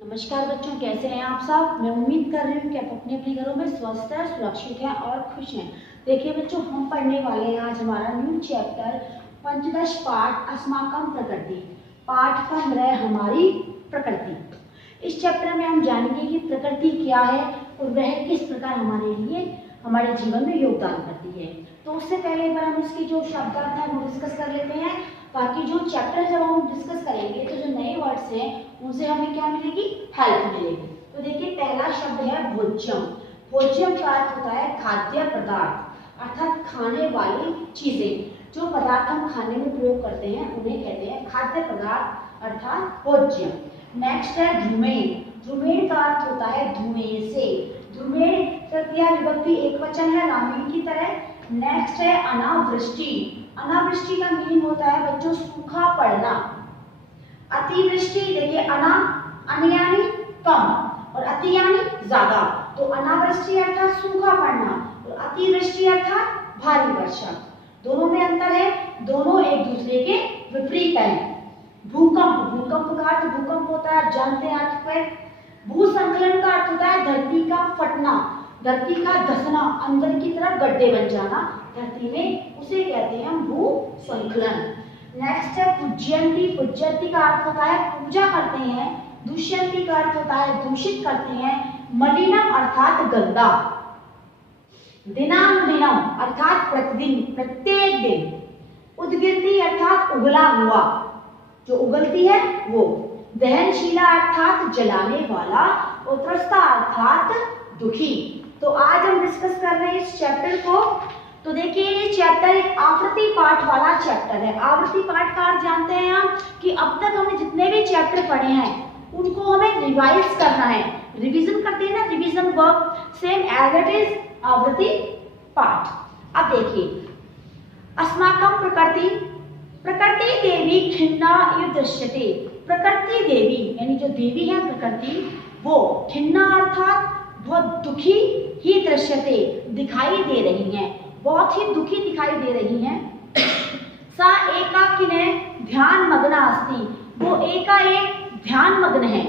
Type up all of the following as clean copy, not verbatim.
नमस्कार बच्चों, कैसे हैं आप सब। मैं उम्मीद कर रही हूँ कि आप अपने अपने घरों में स्वस्थ हैं, सुरक्षित हैं और खुश हैं। देखिए बच्चों, हम पढ़ने वाले हैं आज हमारा न्यू चैप्टर पंचदश पाठ अस्माकं प्रकृति। पाठ का है हमारी प्रकृति। इस चैप्टर में हम जानेंगे कि प्रकृति क्या है और वह किस प्रकार हमारे लिए हमारे जीवन में योगदान करती है। तो उससे पहले एक बार हम इसकी जो शब्दार्थ है वो डिस्कस कर लेते हैं, ताकि जो चैप्टर जब हम डिस्कस करेंगे तो जो नए वर्ड्स हैं उनसे हमें क्या मिलेगी, हेल्प मिलेगी। तो देखिए, पहला शब्द है भोज्यम। भोज्यम का अर्थ होता है खाद्य पदार्थ, अर्थात खाने वाली चीजें। जो पदार्थ हम खाने में प्रयोग करते हैं उन्हें कहते हैं खाद्य पदार्थ, अर्थात भोज्यम। नेक्स्ट है ध्रुमेण। ध्रुमेण का अर्थ होता है धुएं से। ध्रुमेण तृतीया विभक्ति एकवचन है, रामीण की तरह। नेक्स्ट है अनावृष्टि। अनावृष्टि का मीनिंग होता है बच्चों सूखा पड़ना। अतिवृष्टि, देखिए अन यानी कम और अति यानी ज्यादा। तो अनावृष्टि अर्थात सूखा पड़ना और अतिवृष्टि अर्थात भारी वर्षा। दोनों में अंतर है, दोनों एक दूसरे के विपरीत हैं। भूकंप, भूकंप का अर्थ भूकंप होता है, आप जानते हैं अर्थक्वेक। भूसंकलन का अर्थ होता है धरती का फटना, धरती का धंसना, अंदर की तरफ गड्ढे बन जाना धरती में, उसे कहते हैं हम भूसंकलन। नेक्स्ट है पूज्यंती। पूज्यंती का अर्थ होता है पूजा करते हैं। दुष्यंती का अर्थ होता है दूषित करते हैं। मलिनम अर्थात गंदा। दिनाम दिनम अर्थात प्रतिदिन, प्रत्येक दिन। उद्गिरती अर्थात उगला हुआ, जो उगलती है वो। दहनशीला अर्थात जलाने वाला और त्रस्ता अर्थात दुखी। तो आज हम डिस्कस कर रहे हैं इस चैप्टर को। तो देखिए, ये चैप्टर एक आवृत्ति पाठ वाला चैप्टर है। आवृत्ति पाठ का अर्थ जानते हैं हम कि अब तक हमने जितने भी चैप्टर पढ़े हैं उनको हमें रिवाइज करना है। रिवीजन करते हैं ना, revision work, same as it is आवृत्ति पाठ। अब देखिए, अस्माकं प्रकृति। प्रकृति देवी खिन्ना इव दृश्यते। प्रकृति देवी यानी जो देवी है प्रकृति, वो खिन्ना अर्थात बहुत दुखी ही दृश्यते दिखाई दे रही हैं, बहुत ही दुखी दिखाई दे रही हैं। सा एकाकिने ध्यान मग्न अस्ति। वो एकाएक ध्यान मग्न है,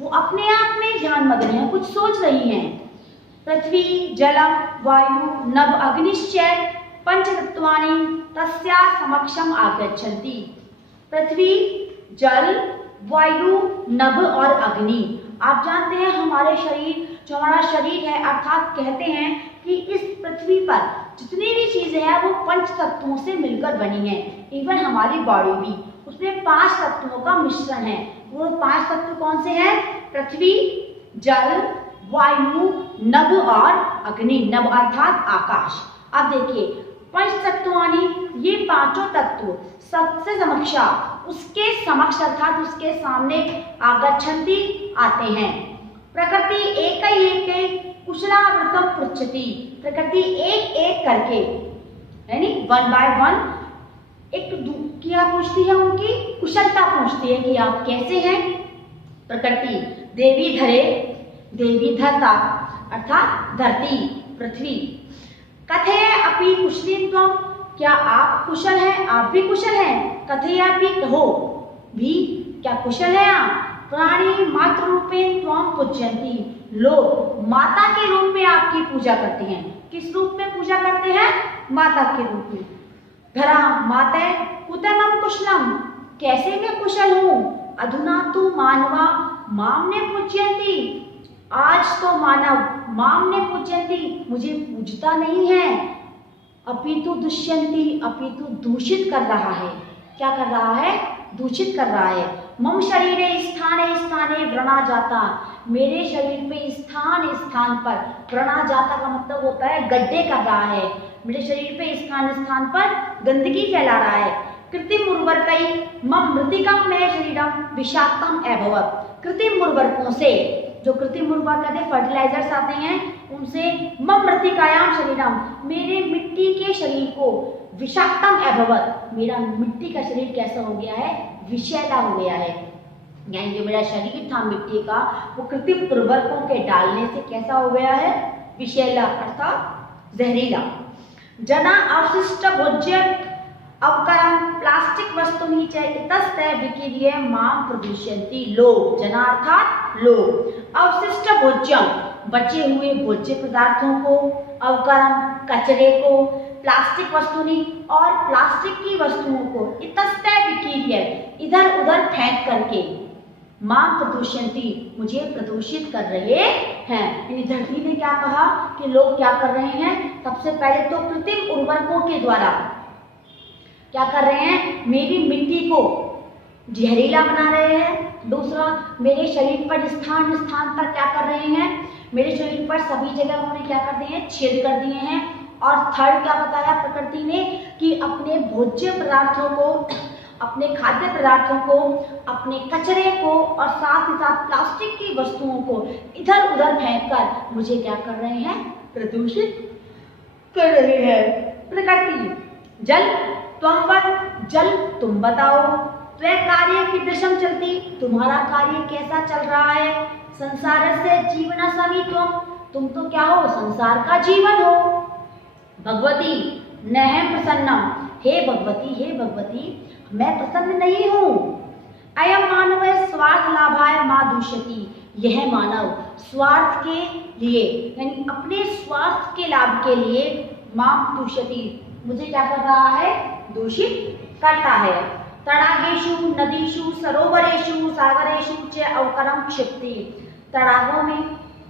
वो अपने आप में ध्यान मग्न है, कुछ सोच रही हैं। पृथ्वी जलम वायु नभ अग्निश्च पंचतत्वानि तस्या समक्षम आगच्छन्ति। पृथ्वी, जल, वायु, नभ और अग्नि। आप जानते हैं हमारे शरीर, जो हमारा शरीर है, अर्थात कहते हैं कि इस पृथ्वी पर जितनी भी चीजें हैं वो पंच तत्वों से मिलकर बनी हैं। इवन हमारी बॉडी भी, उसमें 5 तत्वों का मिश्रण है। वो 5 तत्व कौन से हैं? पृथ्वी, जल, वायु, नभ और अग्नि। नभ अर्थात आकाश। अब देखिए, पंच तत्वानि, ये पांचों तत्व सबसे समक्षा, उसके समक्ष अर्थात उसके सामने आगच्छन्ति आते हैं। प्रकृति एक कुशलावृतम पृच्छति। प्रकृति एक एक करके यानी 1 by 1 एक क्या पूछती है, उनकी कुशलता पूछती है कि आप कैसे हैं। प्रकृति देवी धरे, देवी धरता अर्थात धरती, पृथ्वी। कथय अपि कुशलीं त्वं। क्या आप कुशल हैं? आप भी कुशल हैं। कथय अपि कहो भी, क्या कुशल हैं आप? प्राणी मातृ रूपेण त्वं पूज्यन्ति। लोग माता के रूप में आपकी पूजा करते हैं। किस रूप में पूजा करते हैं? माता के रूप में। धरा माते कुतमं कुशलम। कैसे मैं कुशल हूँ? अधुना तु मानवा माम ने पूज्यन्ति। आज तो मानव माम ने पूज्यन्ति, मुझे पूजता नहीं है। अपितु दुष्यन्ति, अपितु दूषित कर रहा है। क्या कर रहा है? दूषित कर रहा है। मम शरीरे स्थाने स्थाने व्रणा जाता। मेरे शरीर पे स्थान स्थान पर, व्रणा जाता का मतलब होता है गड्ढे कर रहा है। मेरे शरीर पे स्थान स्थान पर गंदगी फैला रहा है। कृत्रिम उर्वरकई मम मृतिकम में शरीरम विषाक्तम अभवत्। कृत्रिम उर्वरकों से, जो कृत्रिम उर्वरक कहते हैं फर्टिलाइजर्स आते हैं, उनसे मम मृतिकायाम शरीरम, मेरे मिट्टी के शरीर को विषाक्तम अभवत्, मेरा मिट्टी का शरीर कैसा हो गया है? विषैला हो गया है। यानी जो मेरा शरीर था मिट्टी का, वो कृत्रिम उर्वरकों के डालने से कैसा हो गया है? विषैला अर्थात जहरीला। जना अवशिष्ट भोज्य अवकरम प्लास्टिक वस्तूनि च इतस्ते विकीर्य मां प्रदूषयन्ति। लोग, जना अर्थात लोग। अवशिष्ट भोज्यम, बचे हुए भोज्य पदार्थों को, अवकरम कचरे को, प्लास्टिक वस्तुनि और प्लास्टिक की वस्तुओं को, इतस्ते विकीर्य इधर उधर फेंक करके, मां प्रदूषयन्ति मुझे प्रदूषित कर रहे हैं। यानी धरती ने क्या कहा कि लोग क्या कर रहे हैं, सबसे पहले तो कृत्रिम उर्वरकों के द्वारा क्या कर रहे हैं, मेरी मिट्टी को जहरीला बना रहे हैं। दूसरा, मेरे शरीर पर स्थान स्थान पर क्या कर रहे हैं, मेरे शरीर पर सभी जगह उन्होंने क्या कर दिए हैं, छेद कर दिए हैं। और थर्ड क्या बताया प्रकृति ने कि अपने भोज्य पदार्थों को, अपने खाद्य पदार्थों को, अपने कचरे को और साथ ही साथ प्लास्टिक की वस्तुओं को इधर उधर फेंककर मुझे क्या कर रहे हैं, प्रदूषित कर रहे हैं। प्रकृति, जल त्वं वद, जल तुम बताओ, त्वं कार्य कीदृशं चलति, तुम्हारा कार्य कैसा चल रहा है। संसारस्य जीवनसमि त्वं, तुम तो क्या हो, संसार का जीवन हो। भगवती नहं प्रसन्नम, हे भगवती, हे भगवती मैं प्रसन्न नहीं हूँ। अयम मानव स्वार्थ लाभाय मां दूषयति, यह मानव स्वार्थ के लिए यानी अपने स्वार्थ के लाभ के लिए मां दूषयति मुझे क्या कर रहा है, दूषित करता है। तड़ागेषु नदीषु सरोवरेषु सागरेषु च अवकरम क्षिप्ति, तड़ागों में,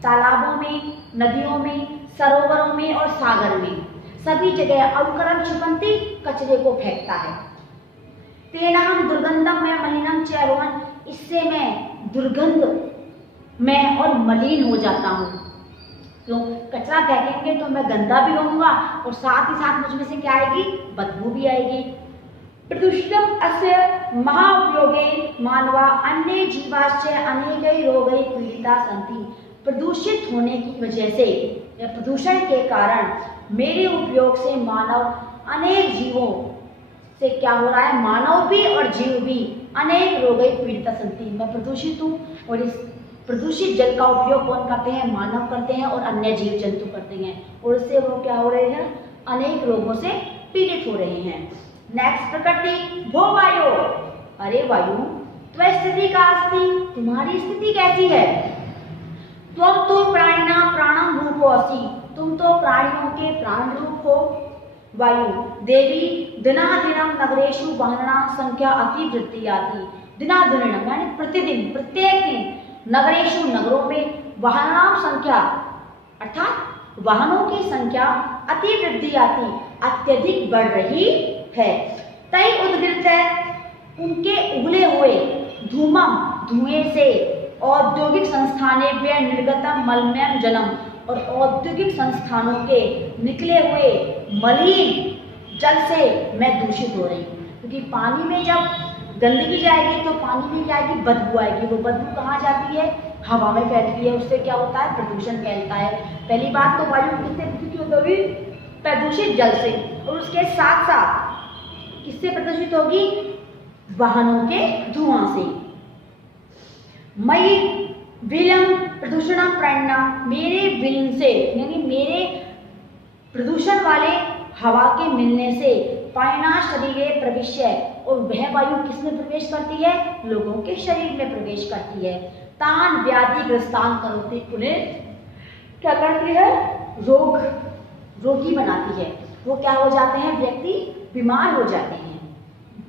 तालाबों में, नदियों में, सरोवरों में और सागर में सभी जगह अवकरम क्षिपन्ति, कचरे को फेंकता है। तेना हम दुर्गंधम में मलिनम च रोहन, इससे मैं दुर्गंध में और मलिन हो जाता हूँ। तो कचरा फेंकेंगे तो मैं गंदा भी रहूंगा और साथ ही साथ मुझ में से क्या आएगी, बदबू भी आएगी। प्रदूषितम अस्य महाउपयोगे मानवा अन्य जीवाश्च अनेकै रोगै पीड़िता सन्ति, प्रदूषित होने की वजह से या प्रदूषण के कारण मेरे उपयोग से मानव अनेक जीवों से क्या हो रहा है, मानव भी और जीव भी अनेक रोगै पीड़िता सन्ति, मैं प्रदूषित हूँ और इस प्रदूषित जल का उपयोग कौन करते हैं, मानव करते हैं और अन्य जीव जंतु करते हैं और इससे वो क्या हो रहे हैं, अनेक रोगों से पीड़ित हो रहे हैं। नेक्स्ट प्रकृति, भो वायु, अरे वायु त्वं स्थिति का अस्ति, तुम्हारी स्थिति कैसी है। त्वं तो प्राणिना प्राणं रूपो असि, तुम तो प्राणियों के प्राण रूप हो। वायु देवी दिनादिनं नगरेषु वाहनानां संख्या अतिवृद्धि आती, दिनादिनं यानी प्रतिदिन प्रत्येक दिन नगरेषु नगरों में वाहनानां संख्या अर्थात वाहनों की संख्या अतिवृद्धि आती अत्यधिक बढ़ रही है। तै उद्गिरते उनके उगले हुए धूमम धुएं से औद्योगिक संस्थानेभ्यः निर्गतम मलमयं जलम, और औद्योगिक संस्थानों के निकले हुए मलिन जल से मैं दूषित हो रही हूँ। क्योंकि पानी में जब गंदगी जाएगी तो पानी में क्या आएगी, बदबू आएगी। वो बदबू कहाँ जाती है, हवा में फैलती है, उससे क्या होता है, प्रदूषण फैलता है। पहली बात तो वायु किससे प्रदूषित होगी, प्रदूषित जल से, और उसके साथ साथ किससे प्रदूषित होगी, वाहनों के धुआं से। मई विलम प्रदूषण प्रेरणा, मेरे विलम से यानी मेरे प्रदूषण वाले हवा के मिलने से पायना शरीरे प्रविश्य, और वह वायु किसमें प्रवेश करती है, लोगों के शरीर में प्रवेश करती है। तान व्याधि ग्रस्तान करोति, उन्हें क्या करती है, रोगी बनाती है। वो क्या हो जाते हैं, व्यक्ति बीमार हो जाते हैं।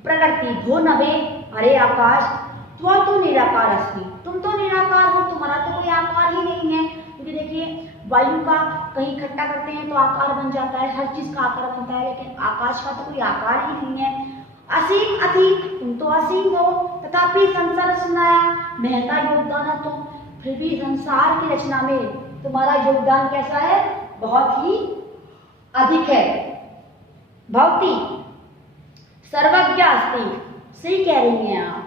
प्रकृति भो नभे, अरे आकाश त्वं तो निराकार अस्मि, तुम तो निराकार हो, तुम्हारा तो कोई आकार ही नहीं है। क्योंकि देखिए वायु का कहीं इकट्ठा करते हैं तो आकार बन जाता है, हर चीज का आकार बनता है, लेकिन आकाश का तो कोई आकार ही नहीं है। असीम अधिक, तुम तो असीम हो, तथापि संसार रचनाया महता योगदान है तुम, फिर भी संसार की रचना में तुम्हारा योगदान कैसा है, बहुत ही अधिक है। भवती सर्वज्ञ अस्ति, सही कह रही हैं आप।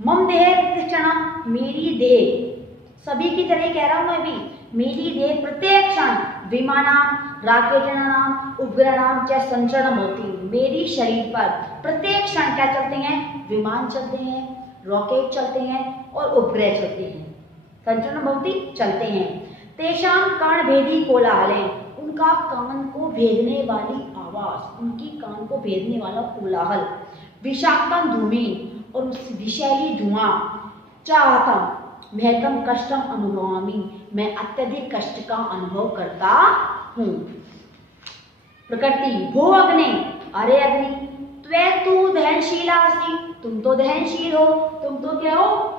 मम देह प्रतिक्षणम, मेरी देह सभी की तरह कह रहा हूं मैं भी, मेरी देह प्रत्येक क्षण विमानाम राकेटानाम उपग्रहणाम च संचरणम होती, मेरी शरीर पर प्रत्येक क्षण क्या चलते हैं, विमान चलते हैं, रॉकेट चलते हैं और उपग्रह चलते हैं, संचरणम होती चलते हैं। तेषाम कर्ण भेदी कोलाहलें, उनका कान को भेदने वाली आवाज, आवाज, उनकी कान को भेदने वाला कोलाहल, विषाक्तम धूमि और उस विषैली धुआं, चाहतम महतम कष्टम अनुभवामि, मैं अत्यधिक कष्ट का अनुभव करता हूँ। प्रकृति, भो अग्नि, अरे अग्नि, त्वे तू दहनशीला असि, तुम तो दहनशील हो, तुम तो क्या हो,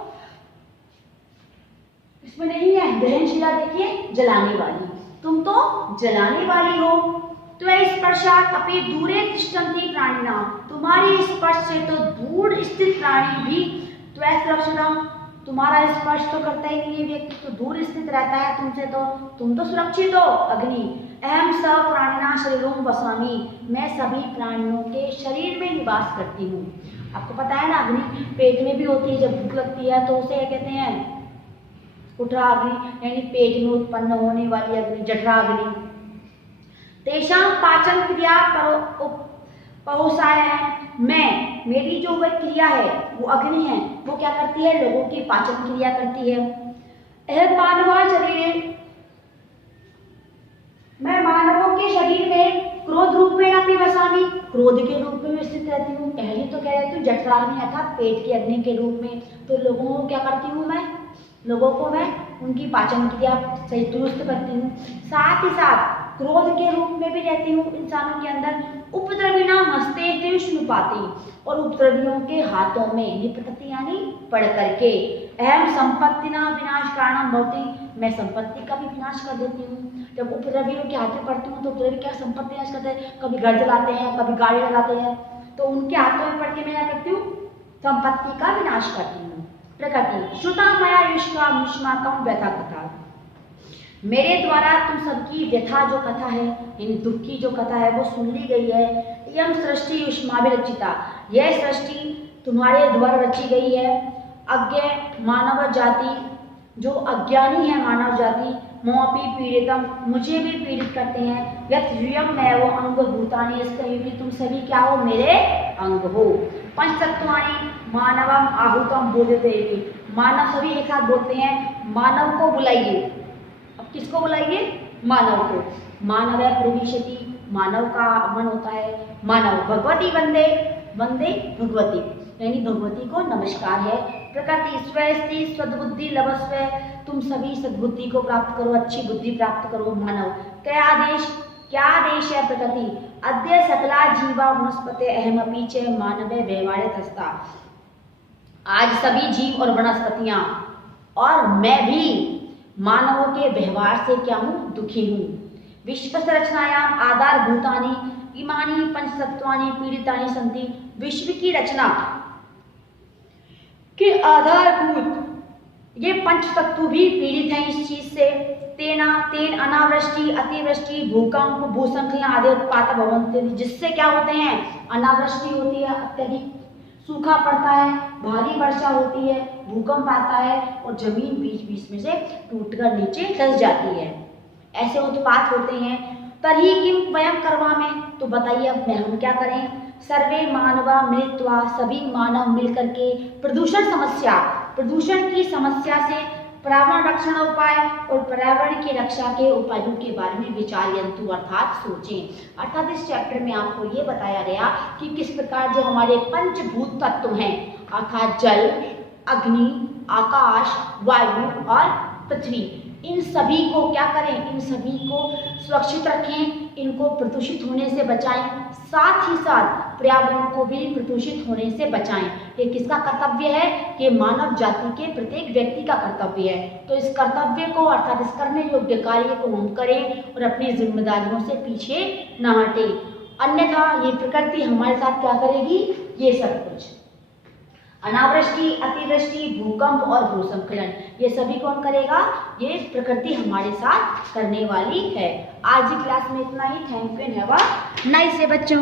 इसमें नहीं है दहनशीला, देखिए जलाने वाली, तुम तो जलाने वाली हो। त्वे स्पर्शात् अपि दूरे तिष्ठन्ति प्राणिनां, तुम्हारे स्पर्श से तो दूर स्थित प्राणी भी त्वे सुरक्षितम्, तुम्हारा स्पर्श तो करता ही नहीं है व्यक्ति, तो दूर स्थित रहता है तुमसे, तो तुम तो सुरक्षित हो। अग्नि, अहम स प्राणिना शरीरों वसामि, मैं सभी प्राणियों के शरीर में निवास करती हूँ। आपको पता है ना, अग्नि पेट में भी होती है, जब भूख लगती है तो उसे कहते हैं कुठरा अग्नि, यानी पेट में उत्पन्न होने वाली अग्नि, जठरा अग्नि। तेषां पाचन क्रिया परोसाय है, मैं, मेरी जो वह क्रिया है वो अग्नि है, वो क्या करती है, लोगों की पाचन क्रिया करती है। यह मानवा शरीर, मैं मानवों के शरीर में क्रोध रूप में अपनी वसामी, क्रोध के रूप में स्थित रहती हूँ। पहले तो कह रहती हूँ जठराग्नि अर्थात पेट की अग्नि के रूप में, तो लोगों को क्या करती हूँ मैं, लोगों को मैं उनकी पाचन क्रिया सही दुरुस्त करती हूँ। साथ ही साथ क्रोध के रूप में भी रहती हूँ इंसानों के अंदर। उपद्रविणा हस्ते त्रिष्णुपाति, और उपद्रवियों के हाथों में निपतति यानी पढ़ करके। अहम संपत्तिना विनाश कारणम भवति, मैं संपत्ति का भी विनाश कर देती हूँ। जब उपद्रवियों के हाथ में पढ़ती हूँ तो उपद्रवी क्या संपत्ति विनाश करते हैं, कभी घर जलाते हैं, कभी गाड़ी जलाते हैं, तो उनके हाथों में पढ़ के मैं क्या करती हूँ, संपत्ति का विनाश करती हूँ। प्रकृति, श्रुता मया युष्का युष्माकम व्यथा कथा, मेरे द्वारा तुम सबकी व्यथा जो कथा है, इन दुख की जो कथा है वो सुन ली गई है। यम सृष्टि युष्माभिरचिता, यह सृष्टि तुम्हारे द्वारा रची गई है। अज्ञ मानव जाति, जो अज्ञानी है मानव जाति, मोपी पीड़ितम, मुझे भी पीड़ित करते हैं। यत् यूयम मैं वो अंग भूतानि, इसका ये भी तुम सभी क्या हो, मेरे अंग हो। पंचतत्वानि मानवम आहुतम बोधते, मानव सभी एक साथ बोलते हैं, मानव को बुलाइए। अब किसको बुलाइए, मानव को। मानव प्रविशति, मानव का आगमन होता है। मानव भगवती वंदे, वंदे भगवती, यानी भगवती को नमस्कार है। प्रकृति स्वस्ति सद्बुद्धि लभस्व, तुम सभी सद्बुद्धि को प्राप्त करो, अच्छी बुद्धि प्राप्त करो। मानव क्या आदेश, क्या आदेश है प्रकृति, अद्य सकला जीवा वनस्पते अहमपि च मानवे व्यवहारे हस्ता, आज सभी जीव और वनस्पतियां और मैं भी मानवों के व्यवहार से क्या हूँ, दुखी हूँ। विश्व रचनायाम आधार भूतानि इमानी पंचतत्वानि पीड़ितानि सन्ति, विश्व की रचना के आधारभूत ये पंच तत्व भी पीड़ित हैं इस चीज से। तेन अनावृष्टि अतिवृष्टि भूकंप भूसंखलन आदि उत्पात भवन्ति, जिससे क्या होते हैं, अनावृष्टि होती है, अत्यधिक सूखा पड़ता है, भारी वर्षा होती है, भूकंप आता है और जमीन बीच बीच में से टूटकर नीचे धंस जाती है, ऐसे उत्पात होते हैं। तर्हि किम वयम कर्वामे, तो बताइए अब हम क्या करें। सर्वे मानवा मिलित्वा, सभी मानव मिलकर के प्रदूषण समस्या, प्रदूषण की समस्या से पर्यावरण रक्षण उपाय और पर्यावरण की रक्षा के उपायों के बारे में विचारयन्तु अर्थात सोचें। अर्थात इस चैप्टर में आपको ये बताया गया कि किस प्रकार जो हमारे पंचभूत तत्व हैं अर्थात जल, अग्नि, आकाश, वायु और पृथ्वी, इन सभी को क्या करें, इन सभी को सुरक्षित रखें, इनको प्रदूषित होने से बचाएं, साथ ही साथ पर्यावरण को भी प्रदूषित होने से बचाएं। ये किसका कर्तव्य है, ये मानव जाति के प्रत्येक व्यक्ति का कर्तव्य है। तो इस कर्तव्य को अर्थात इस करने योग्य कार्य को हम करें और अपनी जिम्मेदारियों से पीछे न हटें, अन्यथा ये प्रकृति हमारे साथ क्या करेगी, ये सब कुछ अनावृष्टि अतिवृष्टि भूकंप और भूस्खलन ये सभी कौन करेगा, ये प्रकृति हमारे साथ करने वाली है। आज की क्लास में इतना ही। Thank you and have a nice day बच्चों।